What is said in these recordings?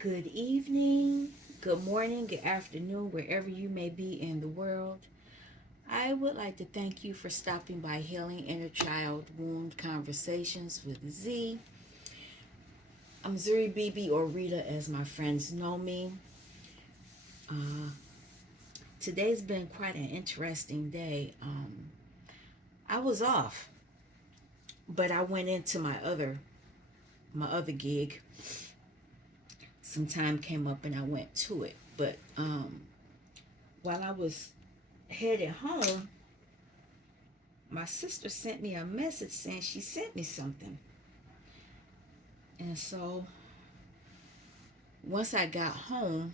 Good evening, good morning, good afternoon, wherever you may be in the world. I would like to thank you for stopping by Healing Inner Child Wound Conversations with Z. I'm Zuri BB or Rita, as my friends know me. Uh, Today's been quite an interesting day. I was off, but I went into my other gig. Some time came up and I went to it. But while I was headed home, my sister sent me a message saying she sent me something. And so once I got home,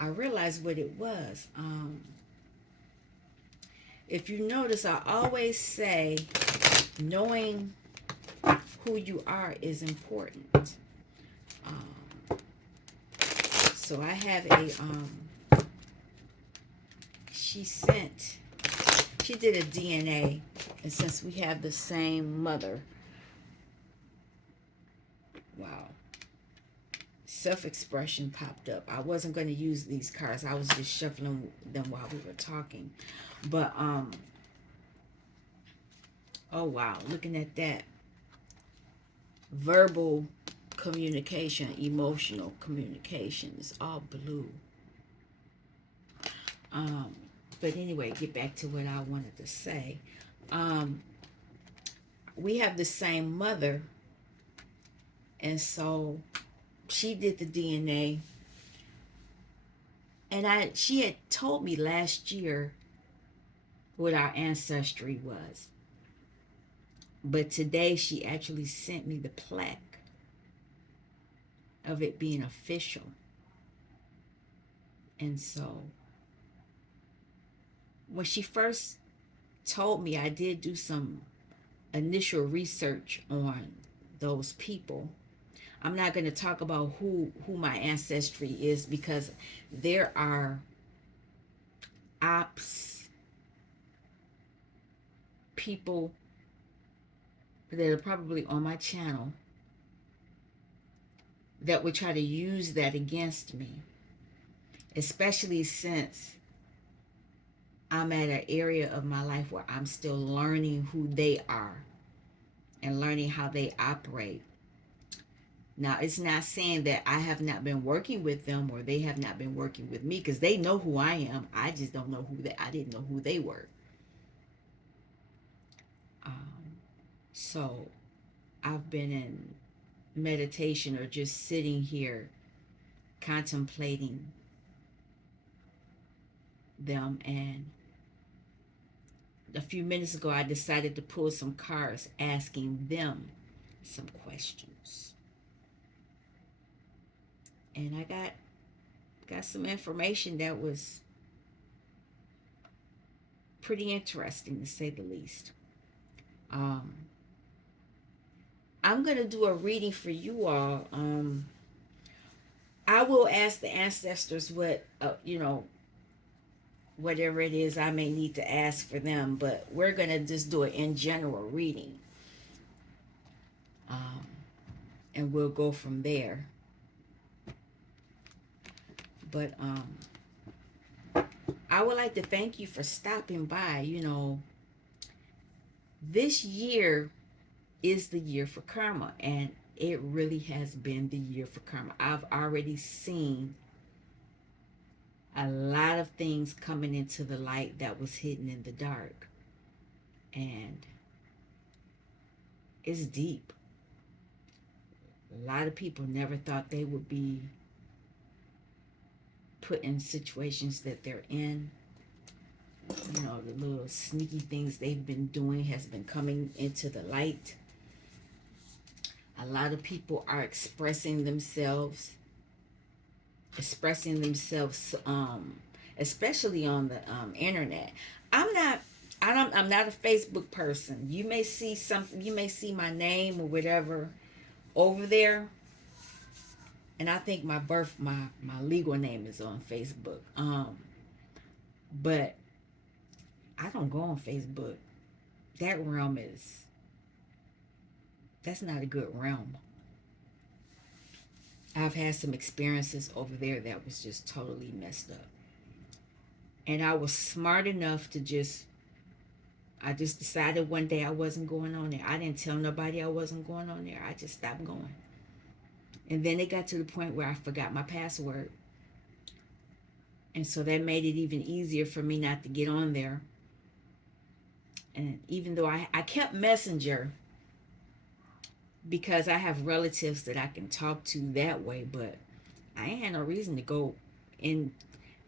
I realized what it was. If you notice, I always say knowing who you are is important. Um, so I have she sent, she did a DNA, and since we have the same mother, wow, self-expression popped up. I wasn't going to use these cards. I was just shuffling them while we were talking. But oh wow, looking at that. Verbal communication, emotional communication is all blue. Um but anyway, get back to what I wanted to say. Um we have the same mother, and so she did the DNA, and I she had told me last year what our ancestry was. But today she actually sent me the plaque of it being official. And so when she first told me, I did do some initial research on those people. I'm not going to talk about who my ancestry is, because there are ops people that are probably on my channel that would try to use that against me, especially since I'm at an area of my life where I'm still learning who they are and learning how they operate. Now, it's not saying that I have not been working with them or they have not been working with me, because they know who I am. I just don't know who they. I didn't know who they were. Um, so I've been in meditation or just sitting here contemplating them, and a few minutes ago I decided to pull some cards asking them some questions, and I got some information that was pretty interesting, to say the least. Um, I'm gonna do a reading for you all. I will ask the ancestors what whatever it is I may need to ask for them, but we're gonna just do it in general reading, um, and we'll go from there. But I would like to thank you for stopping by. This year is the year for karma, and it really has been the year for karma. I've already seen a lot of things coming into the light that was hidden in the dark, and it's deep. A lot of people never thought they would be put in situations that they're in. The little sneaky things they've been doing has been coming into the light. A lot of people are expressing themselves, especially on the internet. I'm not. I'm not a Facebook person. You may see something. You may see my name or whatever over there, and I think my legal name is on Facebook. But I don't go on Facebook. That realm is that's not a good realm. I've had some experiences over there that was just totally messed up. And I was smart enough to I just decided one day I wasn't going on there. I didn't tell nobody I wasn't going on there. I just stopped going. And then it got to the point where I forgot my password. And so that made it even easier for me not to get on there. And even though I kept Messenger because I have relatives that I can talk to that way, but I ain't had no reason to go in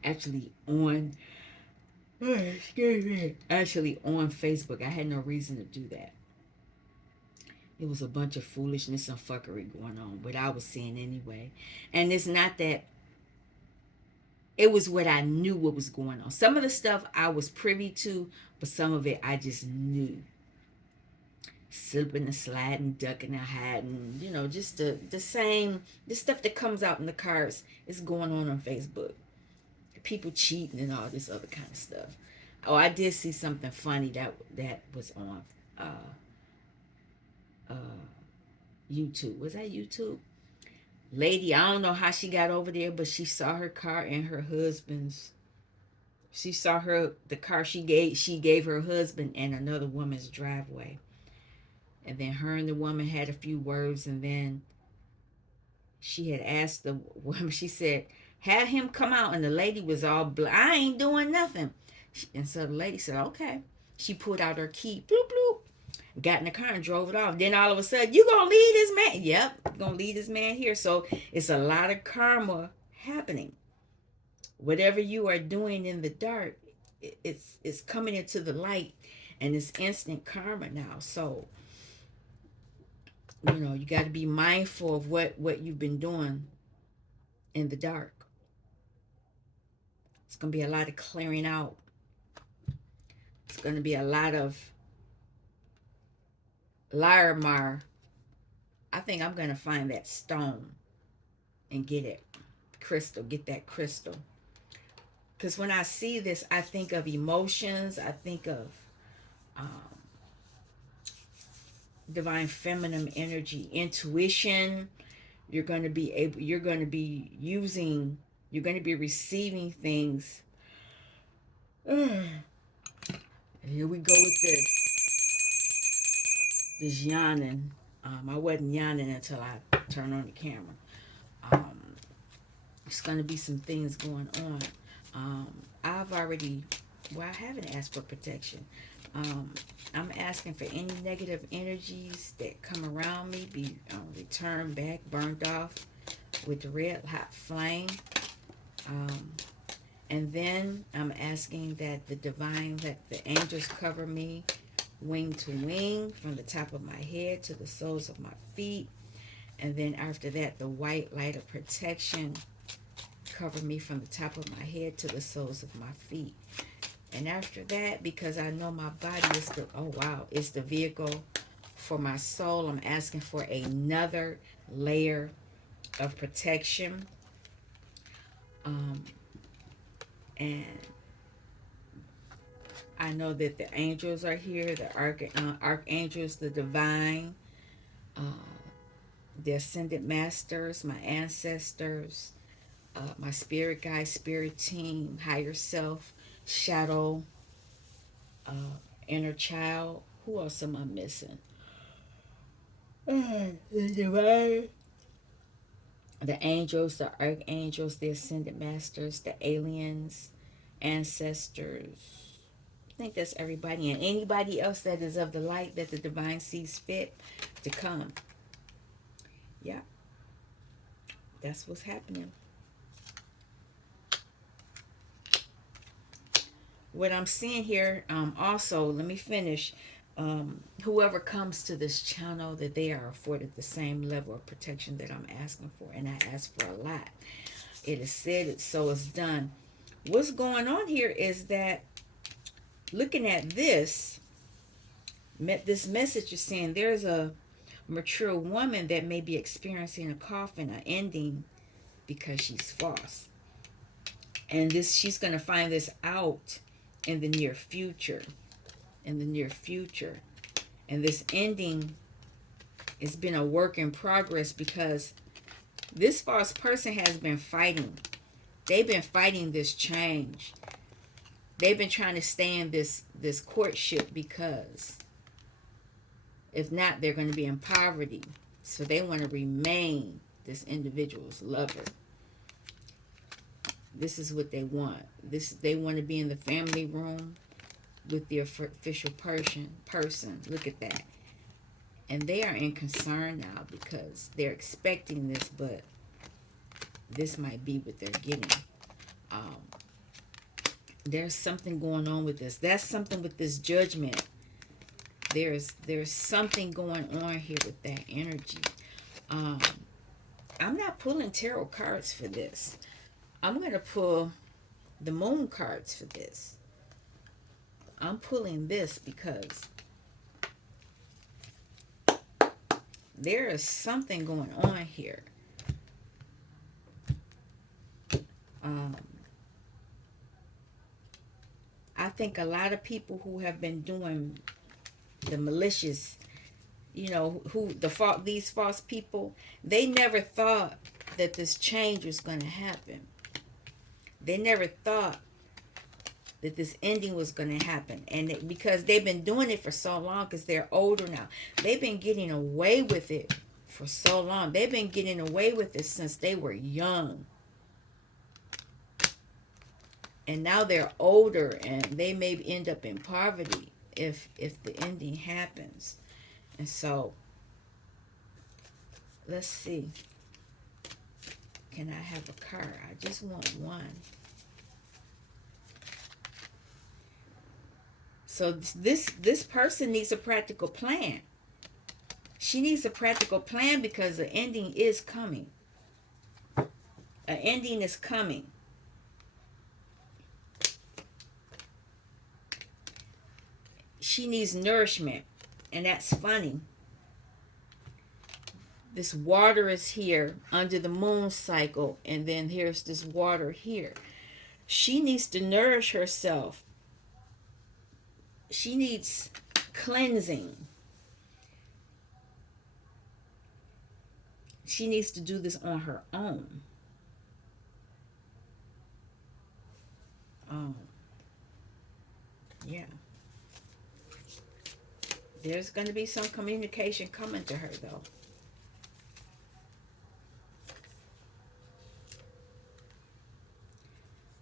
actually on excuse me, actually on Facebook. I had no reason to do that. It was a bunch of foolishness and fuckery going on, but I was seeing anyway. And it's not that, it was what I knew what was going on. Some of the stuff I was privy to, but some of it I just knew. Slipping and sliding, ducking and hiding, just the same, the stuff that comes out in the cards is going on Facebook. People cheating and all this other kind of stuff. Oh, I did see something funny that was on uh, YouTube. Was that YouTube? Lady, I don't know how she got over there, but she saw her car and her husband's. She saw the car she gave her husband and another woman's driveway. And then her and the woman had a few words, and then she had asked the woman, she said, have him come out. And the lady was all, I ain't doing nothing. And so the lady said, okay. She pulled out her key, bloop, bloop, got in the car and drove it off. Then all of a sudden, you gonna leave this man? Yep, gonna leave this man here. So it's a lot of karma happening. Whatever you are doing in the dark, it's coming into the light, and it's instant karma now. So you got to be mindful of what you've been doing in the dark. It's going to be a lot of clearing out. It's going to be a lot of Larimar. I think I'm going to find that stone and get it. Get that crystal. Because when I see this, I think of emotions. I think of divine feminine energy, intuition. You're going to be receiving things. Here we go with this yawning. I wasn't yawning until I turned on the camera. There's going to be some things going on. I haven't asked for protection. I'm asking for any negative energies that come around me be returned back, burned off with the red hot flame. And then I'm asking that the angels cover me wing to wing from the top of my head to the soles of my feet. And then after that, the white light of protection cover me from the top of my head to the soles of my feet. And after that, because I know my body is the vehicle for my soul, I'm asking for another layer of protection. And I know that the angels are here, the archangels, the divine, the ascended masters, my ancestors, my spirit guide, spirit team, higher self, shadow, inner child. Who else am I missing? The divine, the angels, the archangels, the ascended masters, the aliens, ancestors. I think that's everybody, and anybody else that is of the light that the divine sees fit to come. Yeah, that's what's happening. What I'm seeing here, also, let me finish. Whoever comes to this channel, that they are afforded the same level of protection that I'm asking for, and I ask for a lot. It is said, it so is done. What's going on here is that, looking at this message is saying there's a mature woman that may be experiencing a coffin, an ending, because she's false. And she's going to find this out in the near future. And this ending has been a work in progress, because This false person has been fighting. They've been fighting this change. They've been trying to stay in this courtship because if not, they're going to be in poverty. So they want to remain this individual's lover. This is what they want. They want to be in the family room with the official person. Look at that. And they are in concern now because they're expecting this, but this might be what they're getting. Um, there's something going on with this. That's something with this judgment. There's something going on here with that energy. I'm not pulling tarot cards for this. I'm going to pull the moon cards for this. I'm pulling this because there is something going on here. I think a lot of people who have been doing the malicious, these false people, they never thought that this change was going to happen. They never thought that this ending was going to happen. And because they've been doing it for so long, because they're older now, they've been getting away with it for so long. They've been getting away with it since they were young. And now they're older and they may end up in poverty if the ending happens. And so, let's see. Can I have a card? I just want one. So this person needs a practical plan. She needs a practical plan because the ending is coming. An ending is coming. She needs nourishment. And that's funny. This water is here under the moon cycle. And then here's this water here. She needs to nourish herself. She needs cleansing. She needs to do this on her own. Yeah. There's going to be some communication coming to her, though.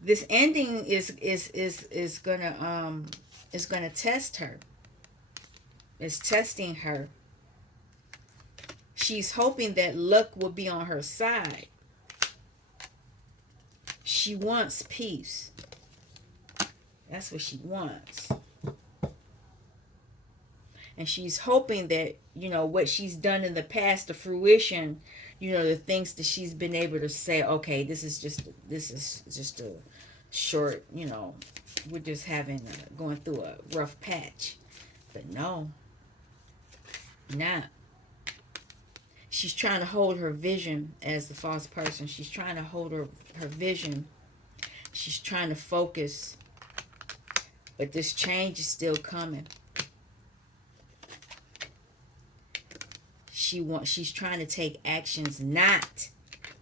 This ending is gonna test her. It's testing her. She's hoping that luck will be on her side. She wants peace. That's what she wants. And she's hoping that, what she's done in the past, the fruition, the things that she's been able to say, okay, this is just a short, we're just going through a rough patch. But no, not. She's trying to hold her vision as the false person. She's trying to hold her vision. She's trying to focus. But this change is still coming. She's trying to take actions not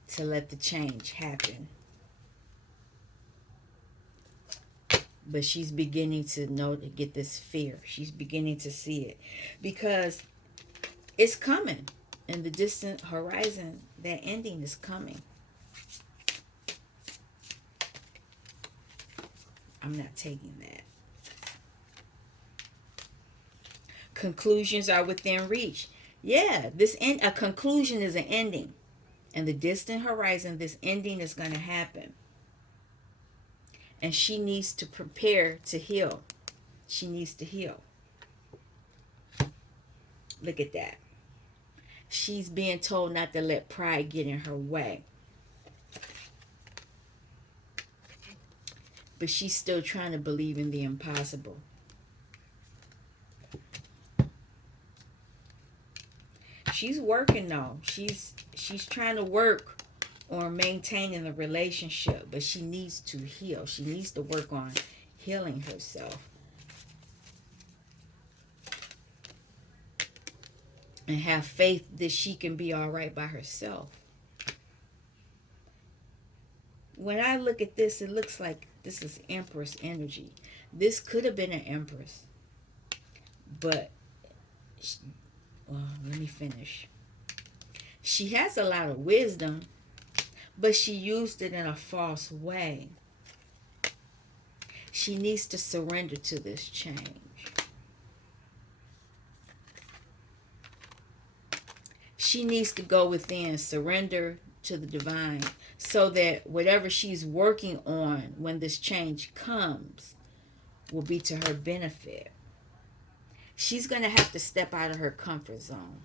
to let the change happen. But she's beginning to get this fear. She's beginning to see it. Because it's coming. In the distant horizon, that ending is coming. I'm not taking that. Conclusions are within reach. Yeah, a conclusion is an ending. In the distant horizon, this ending is going to happen. And she needs to prepare to heal. She needs to heal. Look at that. She's being told not to let pride get in her way. But she's still trying to believe in the impossible. She's working though. She's trying to work on maintaining the relationship, but she needs to heal. She needs to work on healing herself. And have faith that she can be all right by herself. when I look at this, it looks like this is Empress energy. This could have been an Empress, but well, let me finish. She has a lot of wisdom, but she used it in a false way. She needs to surrender to this change. She needs to go within, surrender to the divine, so that whatever she's working on when this change comes will be to her benefit. She's going to have to step out of her comfort zone.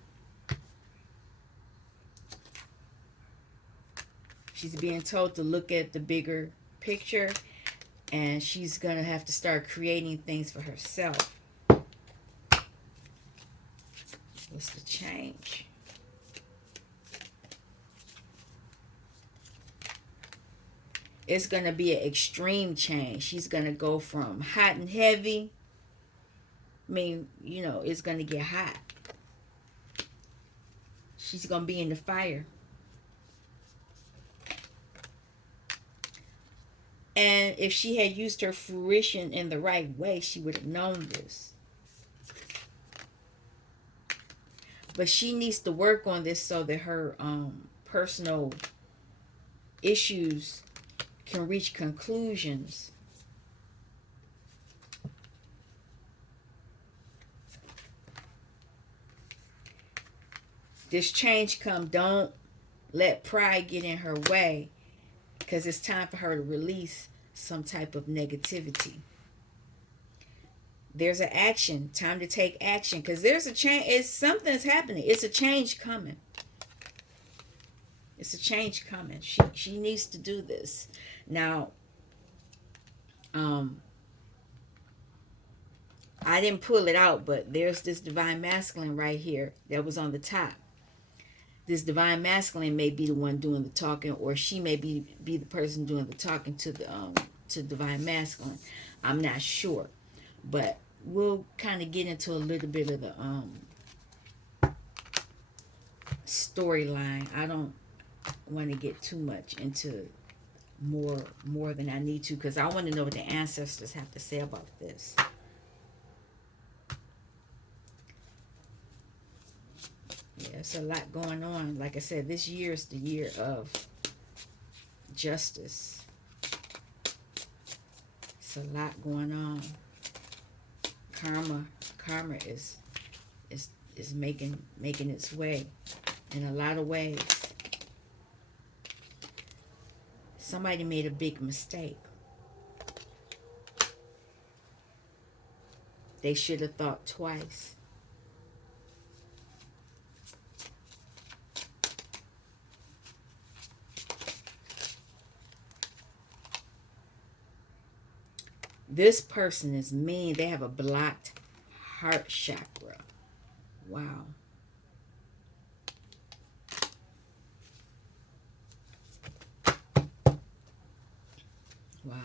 She's being told to look at the bigger picture, and she's going to have to start creating things for herself. What's the change? It's going to be an extreme change. She's going to go from hot and heavy. I mean, it's going to get hot. She's going to be in the fire. And if she had used her fruition in the right way, she would have known this. But she needs to work on this so that her personal issues can reach conclusions. This change come, don't let pride get in her way, because it's time for her to release some type of negativity. There's an action, time to take action, because there's a change. It's something's happening. It's a change coming. It's a change coming. She needs to do this. Now, I didn't pull it out, but there's this divine masculine right here that was on the top. This divine masculine may be the one doing the talking, or she may be the person doing the talking to the to divine masculine. I'm not sure, but we'll kind of get into a little bit of the storyline. I don't want to get too much into more than I need to, because I want to know what the ancestors have to say about this. Yeah, it's a lot going on. Like I said, this year is the year of justice. It's a lot going on. Karma is making its way in a lot of ways. Somebody made a big mistake. They should have thought twice. This person is mean. They have a blocked heart chakra. Wow. Wow.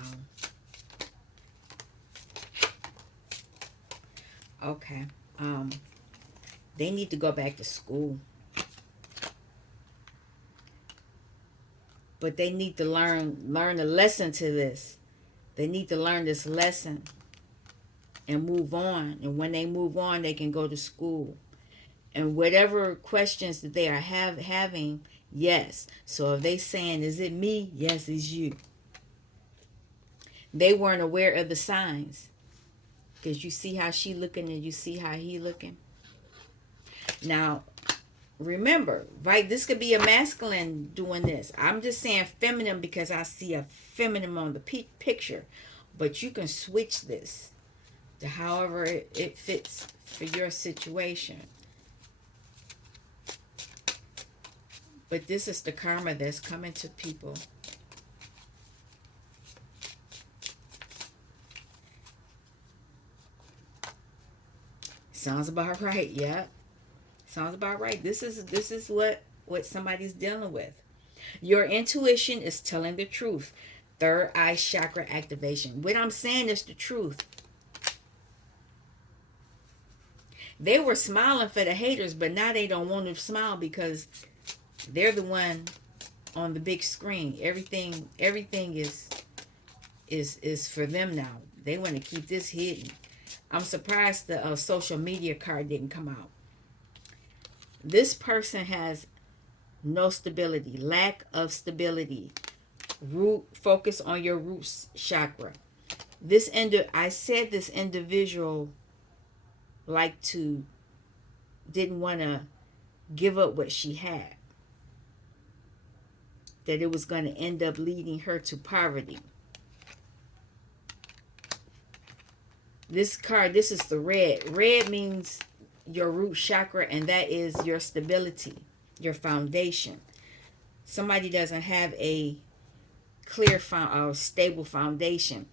Okay. They need to go back to school. But they need to learn a lesson to this. They need to learn this lesson and move on. And when they move on, they can go to school. And whatever questions that they are having, yes. So if they saying, is it me? Yes, it's you. They weren't aware of the signs. Because you see how she looking and you see how he looking. Now, remember, right, this could be a masculine doing this. I'm just saying feminine because I see a feminine on the picture. But you can switch this to however it fits for your situation. But this is the karma that's coming to people. Sounds about right, yeah. Sounds about right. This is what somebody's dealing with. Your intuition is telling the truth. Third eye chakra activation. What I'm saying is the truth. They were smiling for the haters, but now they don't want to smile because they're the one on the big screen. Everything is for them now. They want to keep this hidden. I'm surprised the social media card didn't come out. This person has no stability, lack of stability. Root focus on your root chakra. I said this individual like to didn't want to give up what she had. That it was going to end up leading her to poverty. This card, this is the red. Red means your root chakra, and that is your stability, your foundation. Somebody doesn't have a clear, stable foundation.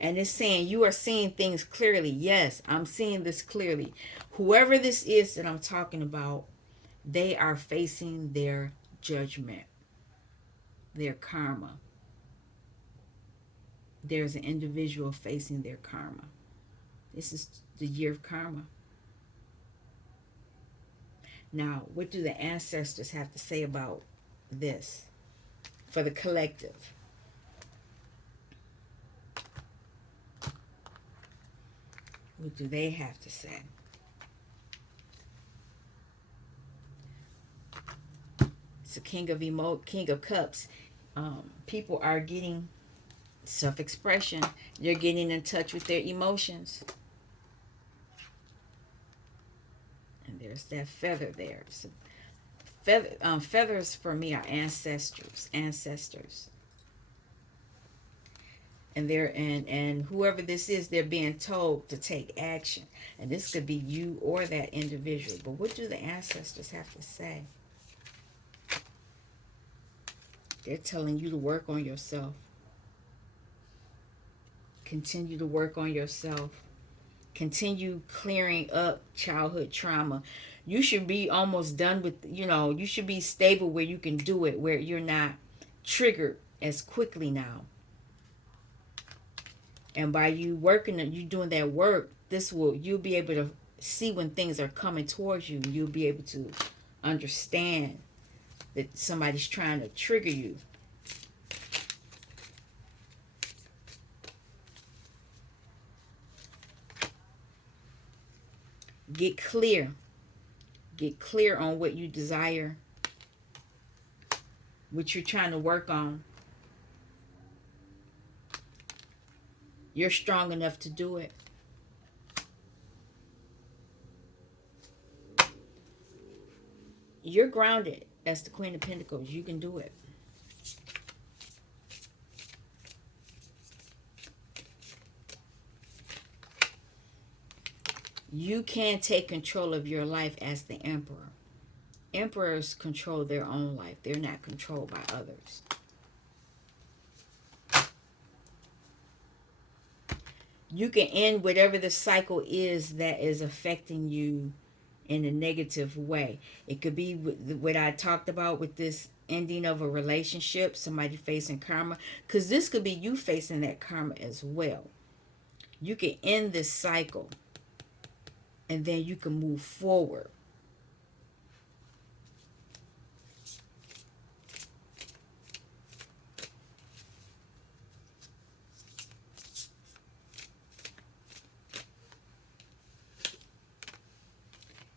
And it's saying you are seeing things clearly. Yes, I'm seeing this clearly. Whoever this is that I'm talking about, they are facing their judgment, their karma. There's an individual facing their karma. This is the year of karma. Now, what do the ancestors have to say about this for the collective? What do they have to say? It's a King of Cups. People are getting self-expression. They're getting in touch with their emotions. And there's that feather there. So feathers for me are ancestors. And whoever this is, they're being told to take action. And this could be you or that individual. But what do the ancestors have to say? They're telling you to work on yourself. Continue to work on yourself. Continue clearing up childhood trauma. You should be almost done with, you should be stable where you can do it, where you're not triggered as quickly now. And by you working and you doing that work, you'll be able to see when things are coming towards you. You'll be able to understand that somebody's trying to trigger you. Get clear. Get clear on what you desire, what you're trying to work on. You're strong enough to do it. You're grounded as the Queen of Pentacles. You can do it. You can take control of your life as the Emperor. Emperors control their own life. They're not controlled by others. You can end whatever the cycle is that is affecting you in a negative way. It could be what I talked about with this ending of a relationship, somebody facing karma, because this could be you facing that karma as well. You can end this cycle and then you can move forward.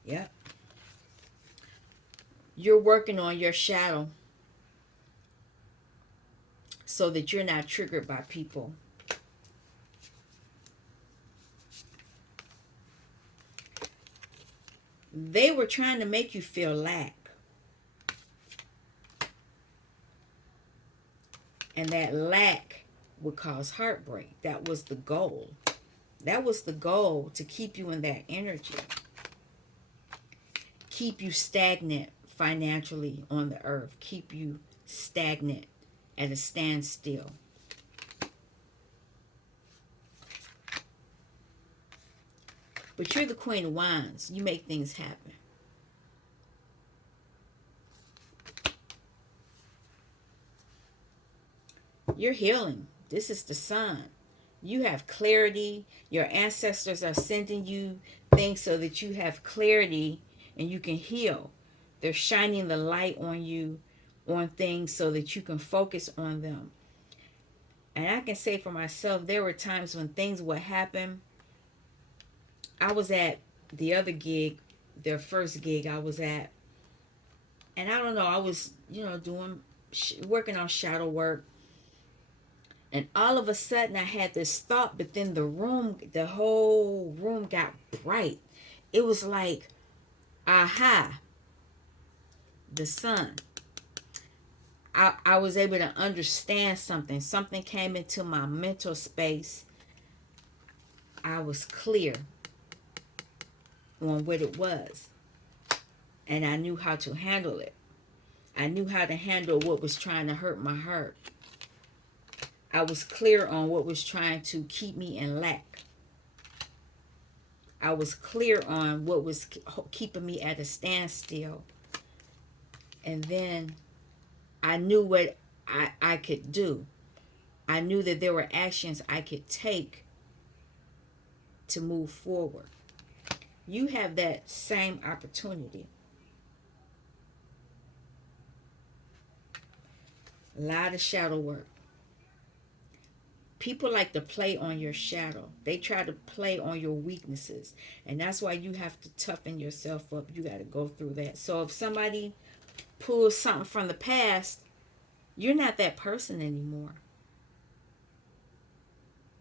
Yep. You're working on your shadow so that you're not triggered by people. They were trying to make you feel lack. And that lack would cause heartbreak. That was the goal. That was the goal, to keep you in that energy. Keep you stagnant financially on the earth. Keep you stagnant at a standstill. But you're the Queen of Wands. You make things happen. You're healing. This is the Sun. You have clarity. Your ancestors are sending you things so that you have clarity and you can heal. They're shining the light on you on things so that you can focus on them. And I can say for myself, there were times when things would happen. I was at the other gig, their first gig I was at, and I don't know, I was, doing, working on shadow work, and all of a sudden I had this thought, but then the whole room got bright. It was like, aha, the sun. I was able to understand something. Something came into my mental space. I was clear on what it was, and I knew how to handle it. I knew how to handle what was trying to hurt my heart. I was clear on what was trying to keep me in lack. I was clear on what was keeping me at a standstill. And then I knew what I could do. I knew that there were actions I could take to move forward. You have that same opportunity. A lot of shadow work. People like to play on your shadow. They try to play on your weaknesses. And that's why you have to toughen yourself up. You got to go through that. So if somebody pulls something from the past, you're not that person anymore.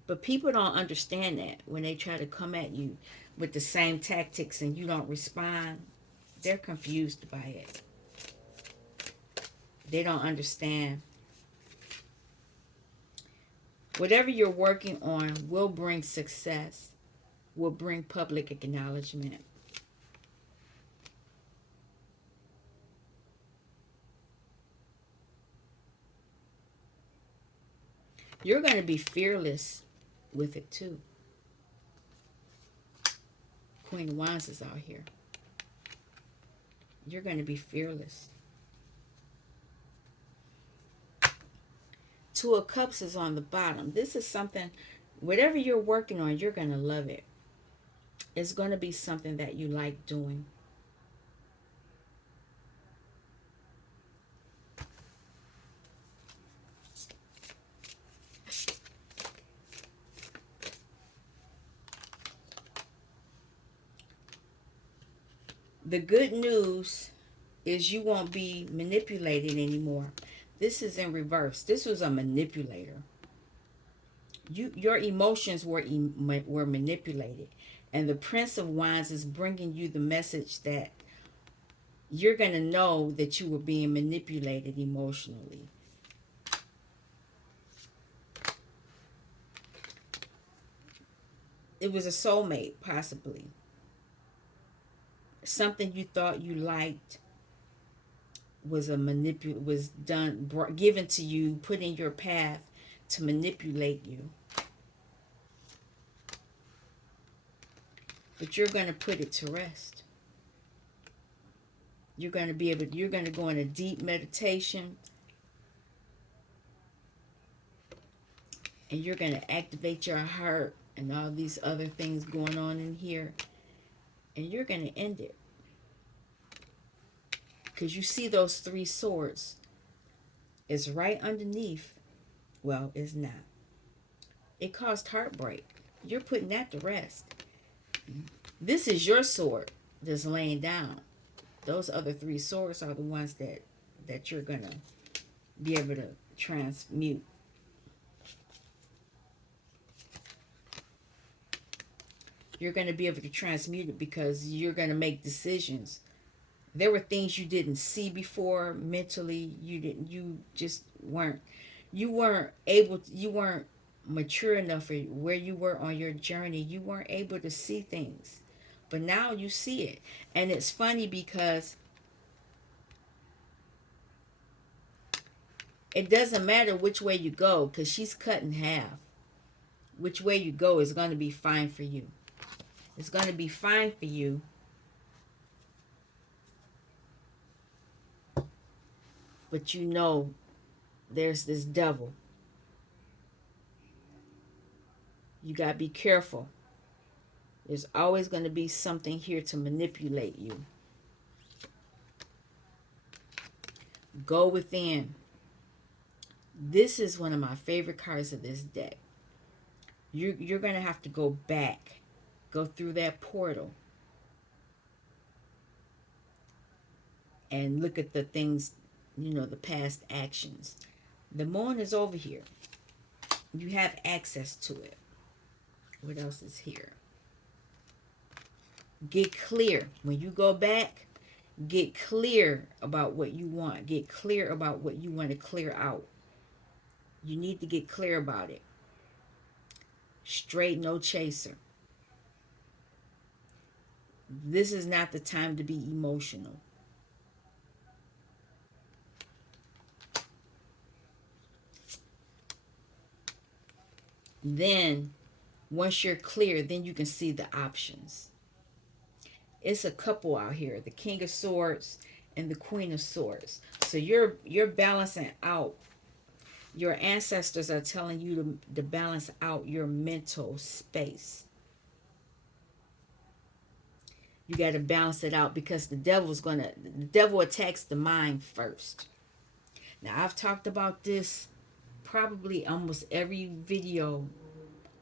But people don't understand that when they try to come at you with the same tactics and you don't respond. They're confused by it. They don't understand. Whatever you're working on will bring success, will bring public acknowledgement. You're going to be fearless with it too. Queen of Wands is out here. You're going to be fearless. Two of Cups is on the bottom. This is something, whatever you're working on, you're going to love it. It's going to be something that you like doing. The good news is you won't be manipulated anymore. This is in reverse. This was a manipulator. Your emotions were manipulated, and the Prince of Wands is bringing you the message that you're going to know that you were being manipulated emotionally. It was a soulmate, possibly. Something you thought you liked was given to you, put in your path to manipulate you. But you're going to put it to rest. You're going to go in a deep meditation, and you're going to activate your heart and all these other things going on in here, and you're going to end it. Because you see those three swords. It's right underneath. Well, it's not. It caused heartbreak. You're putting that to rest. This is your sword that's laying down. Those other three swords are the ones that you're going to be able to transmute. You're going to be able to transmute it because you're going to make decisions. There were things you didn't see before mentally. You just weren't you weren't mature enough for where you were on your journey. You weren't able to see things. But now you see it. And it's funny because it doesn't matter which way you go, because she's cut in half. Which way you go is going to be fine for you. It's going to be fine for you. But you know there's this devil. You got to be careful. There's always going to be something here to manipulate you. Go within. This is one of my favorite cards of this deck. You're going to have to go back, go through that portal, and look at the things, the past actions. The moon is over here. You have access to it. What else is here? Get clear. When you go back, get clear about what you want. Get clear about what you want to clear out. You need to get clear about it. Straight, no chaser. This is not the time to be emotional. Then, once you're clear, then you can see the options. It's a couple out here, the King of Swords and the Queen of Swords. So you're balancing out. Your ancestors are telling you to balance out your mental space. You got to balance it out because the devil attacks the mind first. Now, I've talked about this probably almost every video.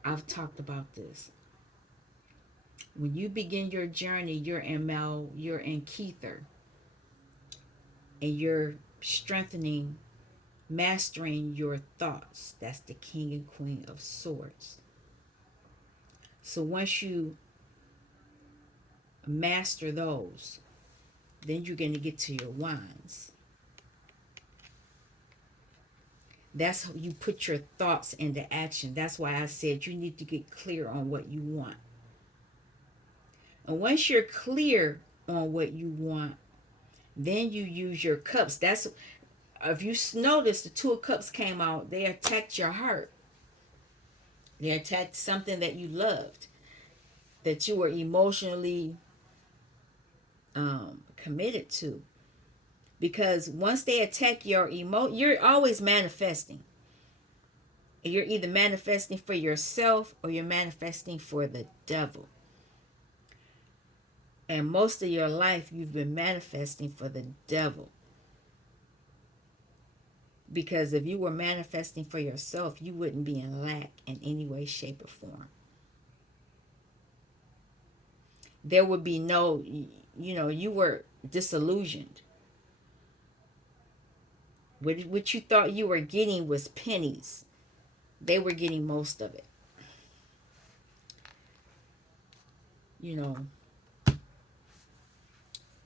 I've talked about this. When you begin your journey, you're in Kether, and you're strengthening, mastering your thoughts. That's the King and Queen of Swords. So once you master those, then you're going to get to your wands. That's how you put your thoughts into action. That's why I said you need to get clear on what you want. And once you're clear on what you want, then you use your cups. That's, if you notice, the Two of Cups came out. They attacked your heart. They attacked something that you loved, that you were emotionally committed to. Because once they attack your you're always manifesting. You're either manifesting for yourself or you're manifesting for the devil. And most of your life, you've been manifesting for the devil. Because if you were manifesting for yourself, you wouldn't be in lack in any way, shape, or form. There would be no, you were disillusioned. What you thought you were getting was pennies. They were getting most of it.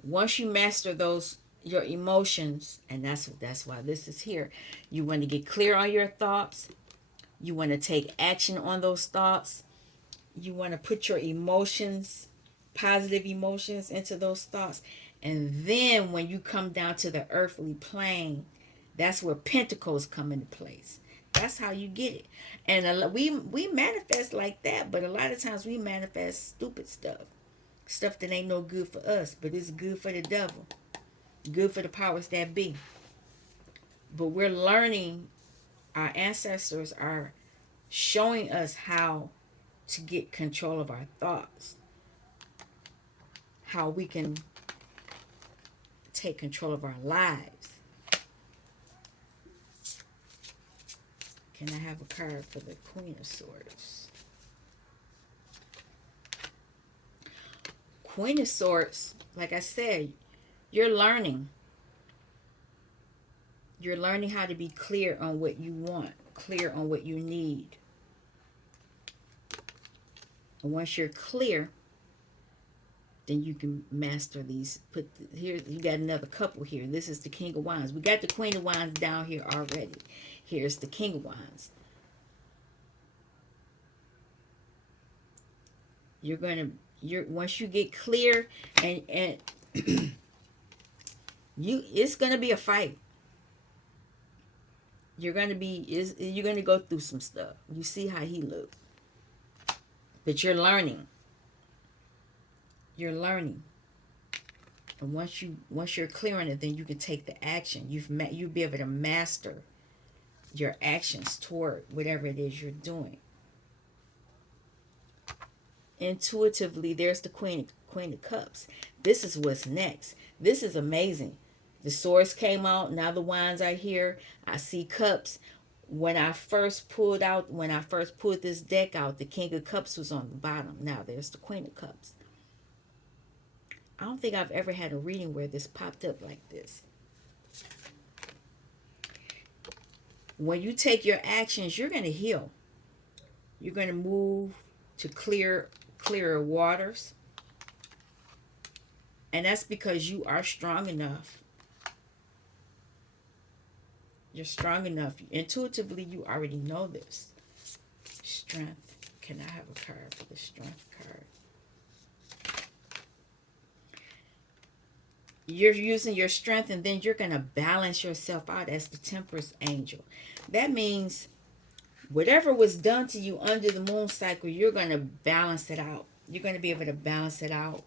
Once you master your emotions, and that's why this is here. You want to get clear on your thoughts. You want to take action on those thoughts. You want to put your emotions, positive emotions, into those thoughts. And then when you come down to the earthly plane, that's where pentacles come into place. That's how you get it. And we manifest like that, but a lot of times we manifest stupid stuff. Stuff that ain't no good for us, but it's good for the devil. Good for the powers that be. But we're learning, our ancestors are showing us how to get control of our thoughts. How we can take control of our lives. Can I have a card for the Queen of Swords? Queen of Swords, like I said, you're learning. You're learning how to be clear on what you want, clear on what you need. And once you're clear, then you can master these. Here, you got another couple here. This is the King of Wands. We got the Queen of Wands down here already. Here's the King of Wands. Once you get clear, and it's gonna be a fight. You're gonna go through some stuff. You see how he looks, but you're learning. You're learning, and once you're clear on it, then you can take the action. You'll be able to master your actions toward whatever it is you're doing. Intuitively, there's the Queen of Cups. This is what's next. This is amazing. The swords came out. Now the wands are here. I see cups. When I first pulled this deck out, the King of Cups was on the bottom. Now there's the Queen of Cups. I don't think I've ever had a reading where this popped up like this. When you take your actions, you're going to heal. You're going to move to clearer waters. And that's because you are strong enough. You're strong enough. Intuitively, you already know this. Strength. Can I have a card for the strength card? You're using your strength, and then you're going to balance yourself out as the Temperance Angel. That means whatever was done to you under the moon cycle, you're going to balance it out. You're going to be able to balance it out.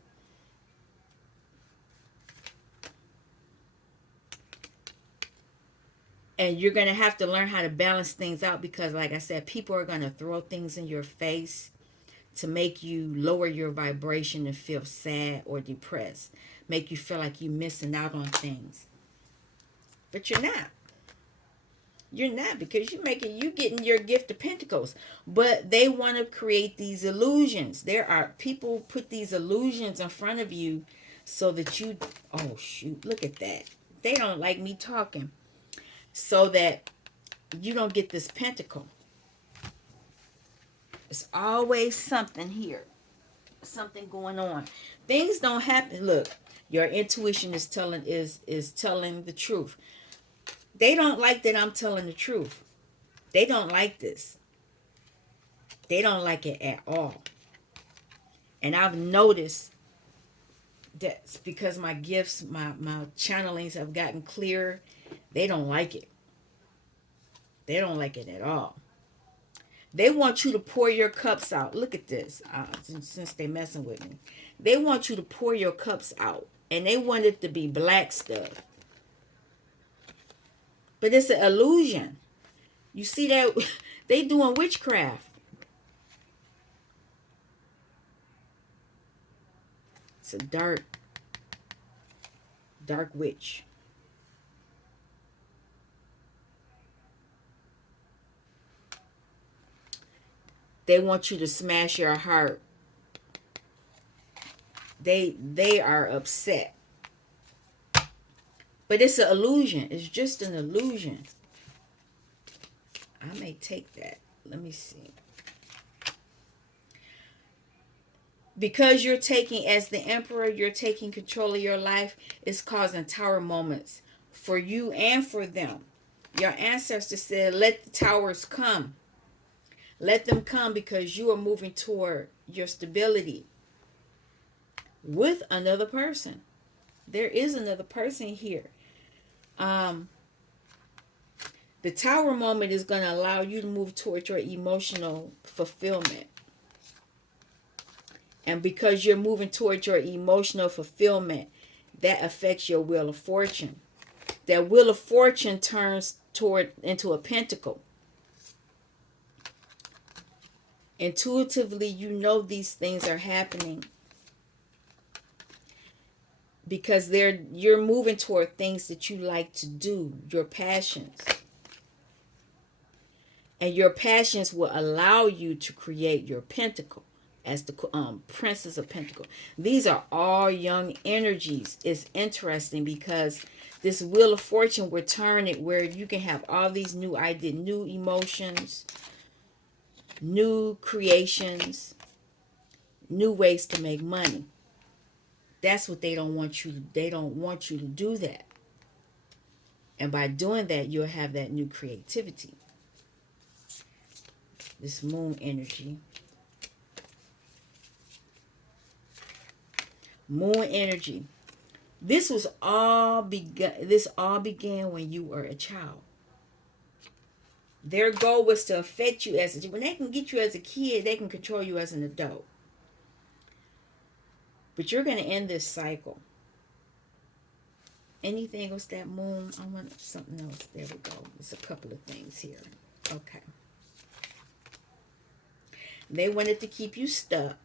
And you're going to have to learn how to balance things out because, like I said, people are going to throw things in your face to make you lower your vibration and feel sad or depressed. Make you feel like you're missing out on things. But you're not. You're not, because you getting your gift of pentacles. But they want to create these illusions. There are people put these illusions in front of you so that you, oh shoot, look at that. They don't like me talking. So that you don't get this pentacle. It's always something here. Something going on. Things don't happen. Look, your intuition is telling the truth. They don't like that I'm telling the truth. They don't like this. They don't like it at all. And I've noticed that's because my gifts, my channelings have gotten clearer. They don't like it. They don't like it at all. They want you to pour your cups out. Look at this. Since they messing with me. They want you to pour your cups out. And they want it to be black stuff. But it's an illusion. You see that? They doing witchcraft. It's a dark witch. They want you to smash your heart. They are upset. But it's an illusion. It's just an illusion. I may take that. Let me see. Because you're taking, as the Emperor, you're taking control of your life, it's causing tower moments for you and for them. Your ancestors said, let the towers come. Let them come because you are moving toward your stability with another person. There is another person here. The tower moment is going to allow you to move toward your emotional fulfillment. And because you're moving toward your emotional fulfillment, that affects your wheel of fortune. That wheel of fortune turns into a pentacle. Intuitively, you know these things are happening because you're moving toward things that you like to do, your passions. And your passions will allow you to create your pentacle as the Princess of Pentacles. These are all young energies. It's interesting because this Wheel of Fortune will turn it where you can have all these new ideas, new emotions, new creations, new ways to make money. That's what they don't want you to. They don't want you to do that. And by doing that, you'll have that new creativity. This moon energy. Moon energy. This all began when you were a child. Their goal was to affect you when they can get you as a kid, they can control you as an adult. But you're going to end this cycle. Anything else that moon? I want something else. There we go. There's a couple of things here. Okay. They wanted to keep you stuck.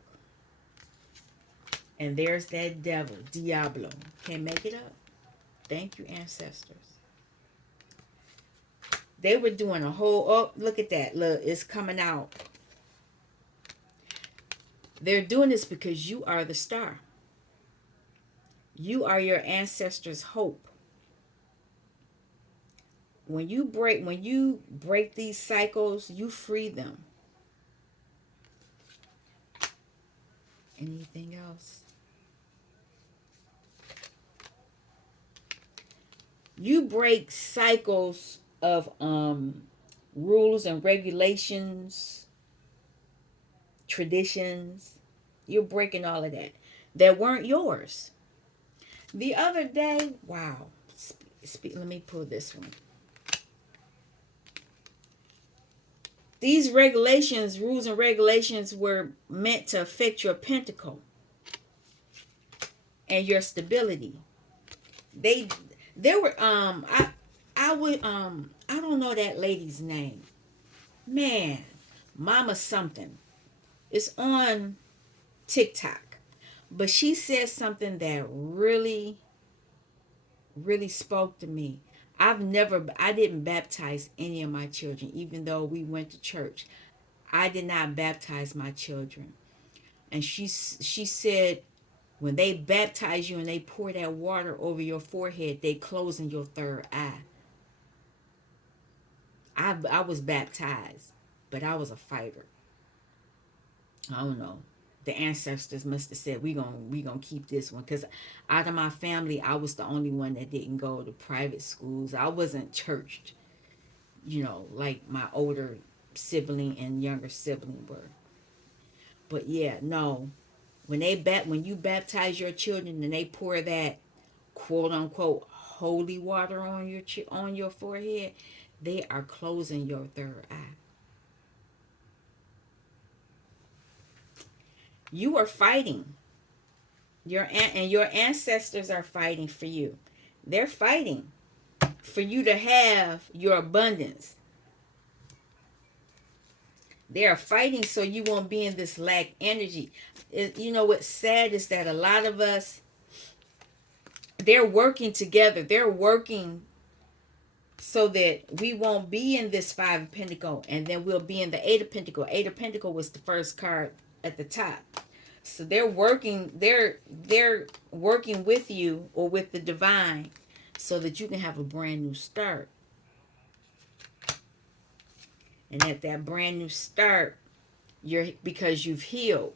And there's that devil, Diablo. Can't make it up. Thank you, ancestors. They were doing a whole, oh, look at that. Look, it's coming out. They're doing this because you are the star. You are your ancestors' hope. When you break these cycles, you free them. Anything else? You break cycles of rules and regulations, traditions. You're breaking all of that weren't yours. The other day, wow. Let me pull this one. These regulations, rules and regulations were meant to affect your pentacle and your stability. They there were I would I don't know that lady's name. Man, Mama something. It's on TikTok. But she said something that really really spoke to me. I didn't baptize any of my children even though we went to church. I did not baptize my children. And she said when they baptize you and they pour that water over your forehead, they closing your third eye. I was baptized, but I was a fighter. I don't know. The ancestors must have said we gonna keep this one because out of my family I was the only one that didn't go to private schools. I wasn't churched, like my older sibling and younger sibling were. But yeah, no. When you baptize your children and they pour that quote unquote holy water on your forehead, they are closing your third eye. You are fighting. Your ancestors are fighting for you. They're fighting for you to have your abundance. They are fighting so you won't be in this lack energy. What's sad is that a lot of us, they're working together. They're working so that we won't be in this five of pentacle, and then we'll be in the eight of pentacle. Eight of pentacle was the first card at the top. So they're working with you or with the divine so that you can have a brand new start. And at that brand new start, because you've healed,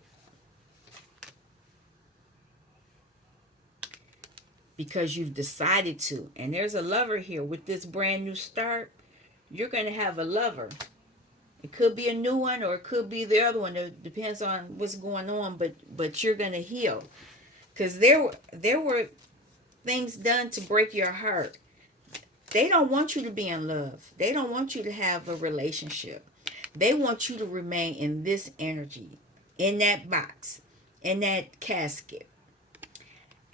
because you've decided to. And there's a lover here with this brand new start. You're going to have a lover. It could be a new one or it could be the other one. It depends on what's going on, but you're going to heal. Because there were things done to break your heart. They don't want you to be in love. They don't want you to have a relationship. They want you to remain in this energy, in that box, in that casket.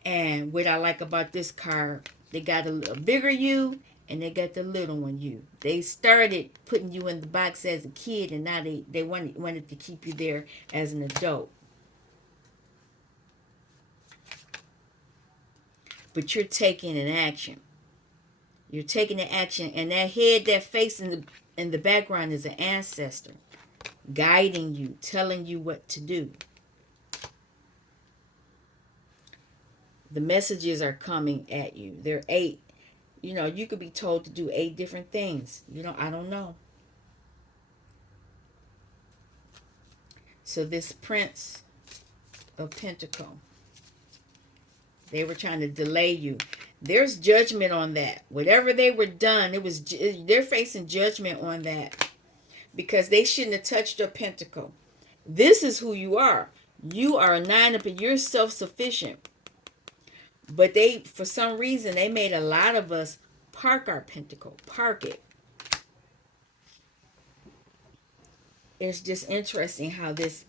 And what I like about this card, they got a bigger you and they got the little one you. They started putting you in the box as a kid, and now they wanted to keep you there as an adult. But you're taking an action. You're taking an action, and that head, that face in the background is an ancestor guiding you, telling you what to do. The messages are coming at you. They're eight. You could be told to do eight different things. I don't know. So this Prince of Pentacle, they were trying to delay you. There's judgment on that. Whatever they were done, they're facing judgment on that because they shouldn't have touched your pentacle. This is who you are. You are a nine up and you're self-sufficient. But for some reason, they made a lot of us park our pentacle. Park it. It's just interesting how this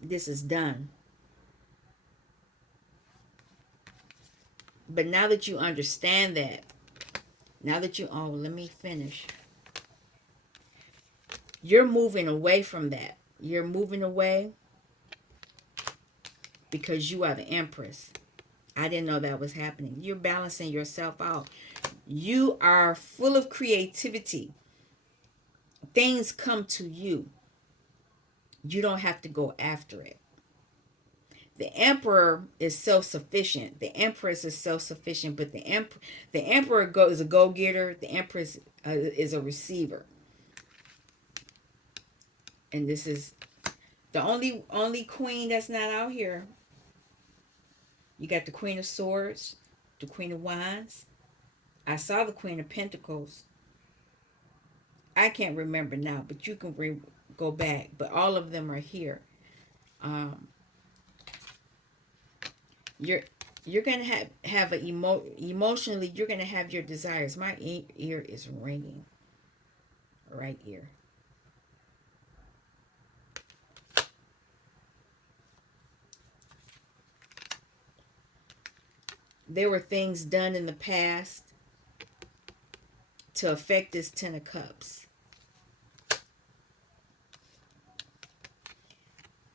is done. But now that you understand that, let me finish. You're moving away from that. You're moving away because you are the Empress. I didn't know that was happening. You're balancing yourself out. You are full of creativity. Things come to you. You don't have to go after it. The emperor is self-sufficient. The empress is self-sufficient, but the emperor is a go-getter. The empress is a receiver. And this is the only queen that's not out here. You got the Queen of Swords, the Queen of Wands. I saw the Queen of Pentacles. I can't remember now, but you can go back. But all of them are here. Um, you're you're gonna have a emotionally. You're gonna have your desires. My ear is ringing. Right ear. There were things done in the past to affect this Ten of Cups,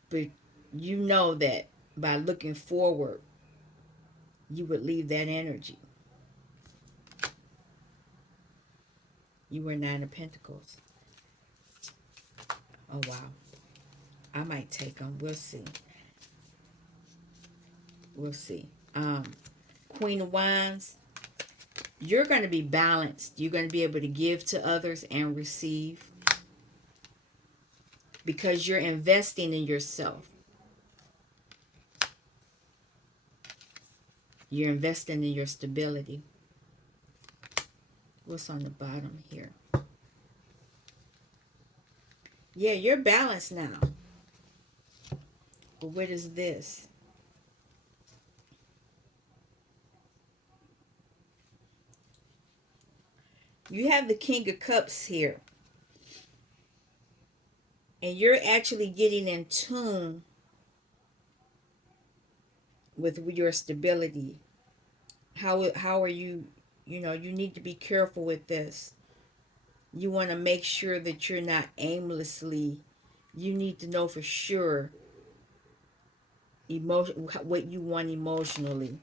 but you know that by looking forward, you would leave that energy. You were Nine of Pentacles. Oh, wow. I might take them. We'll see. We'll see. Queen of Wands. You're going to be balanced. You're going to be able to give to others and receive because you're investing in yourself. You're investing in your stability. What's on the bottom here? Yeah, you're balanced now. But what is this? You have the King of Cups here. And you're actually getting in tune with your stability. How are you, you need to be careful with this. You want to make sure that you're not aimlessly. You need to know for sure what you want emotionally.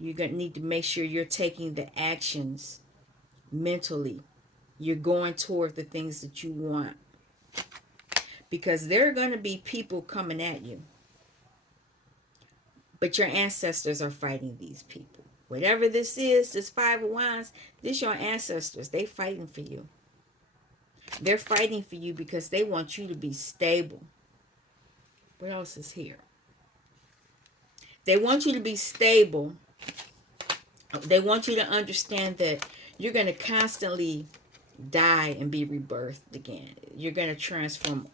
You're going to need to make sure you're taking the actions mentally. You're going toward the things that you want. Because there are going to be people coming at you. But your ancestors are fighting these people. Whatever this is, this Five of Wands, this your ancestors. They fighting for you. They're fighting for you because they want you to be stable. What else is here? They want you to be stable. They want you to understand that you're going to constantly die and be rebirthed again. You're going to transform.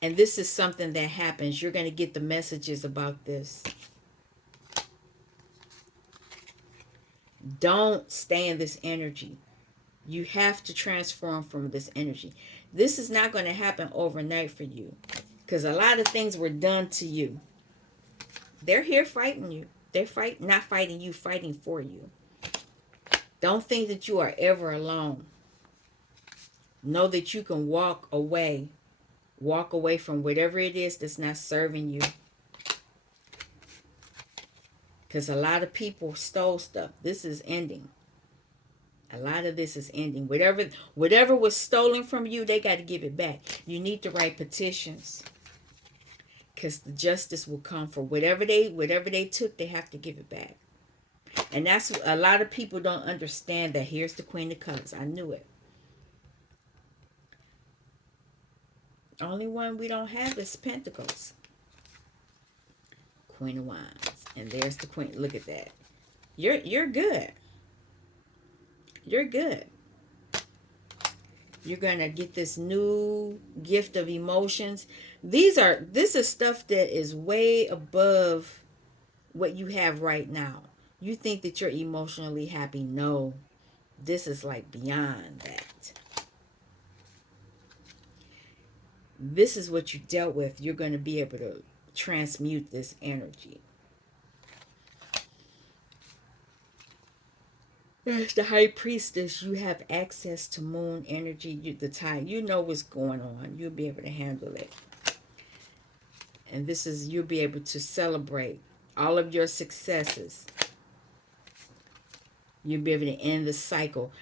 And this is something that happens. You're going to get the messages about this. Don't stay in this energy. You have to transform from this energy. This is not going to happen overnight for you because a lot of things were done to you. They're here fighting you. They're not fighting you, fighting for you. Don't think that you are ever alone. Know that you can walk away. Walk away from whatever it is that's not serving you. Because a lot of people stole stuff. This is ending. A lot of this is ending. Whatever was stolen from you, they got to give it back. You need to write petitions. Because the justice will come for whatever they took, they have to give it back. And that's a lot of people don't understand that. Here's the Queen of Cups. I knew it. Only one we don't have is Pentacles. Queen of Wands. And there's the Queen. Look at that. You're good. You're good. You're going to get this new gift of emotions. This is stuff that is way above what you have right now. You think that you're emotionally happy. No. This is like beyond that. This is what you dealt with. You're going to be able to transmute this energy. As the High Priestess, you have access to moon energy, the tide. You know what's going on. You'll be able to handle it. And this is, you'll be able to celebrate all of your successes. You'll be able to end the cycle.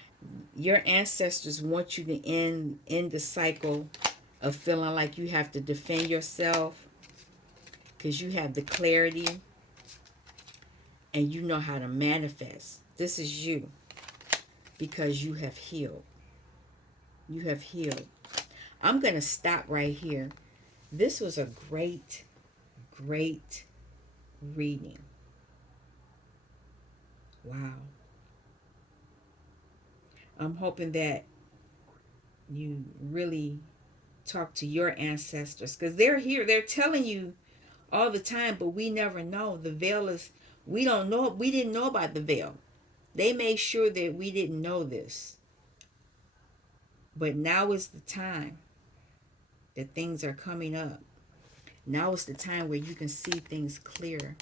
Your ancestors want you to end the cycle of feeling like you have to defend yourself, because you have the clarity and you know how to manifest. This is you, because you have healed. You have healed. I'm going to stop right here. This was a great, great reading. Wow. I'm hoping that you really talk to your ancestors, because they're here. They're telling you all the time, but we never know. The veil is, we don't know. We didn't know about the veil. They made sure that we didn't know this. But now is the time that things are coming up. Now is the time where you can see things clear,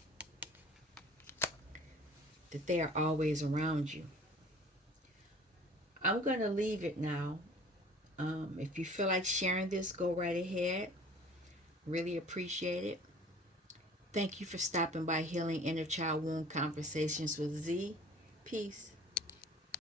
that they are always around you. I'm going to leave it now. If you feel like sharing this, go right ahead. Really appreciate it. Thank you for stopping by Healing Inner Child Wound Conversations with Z. Peace.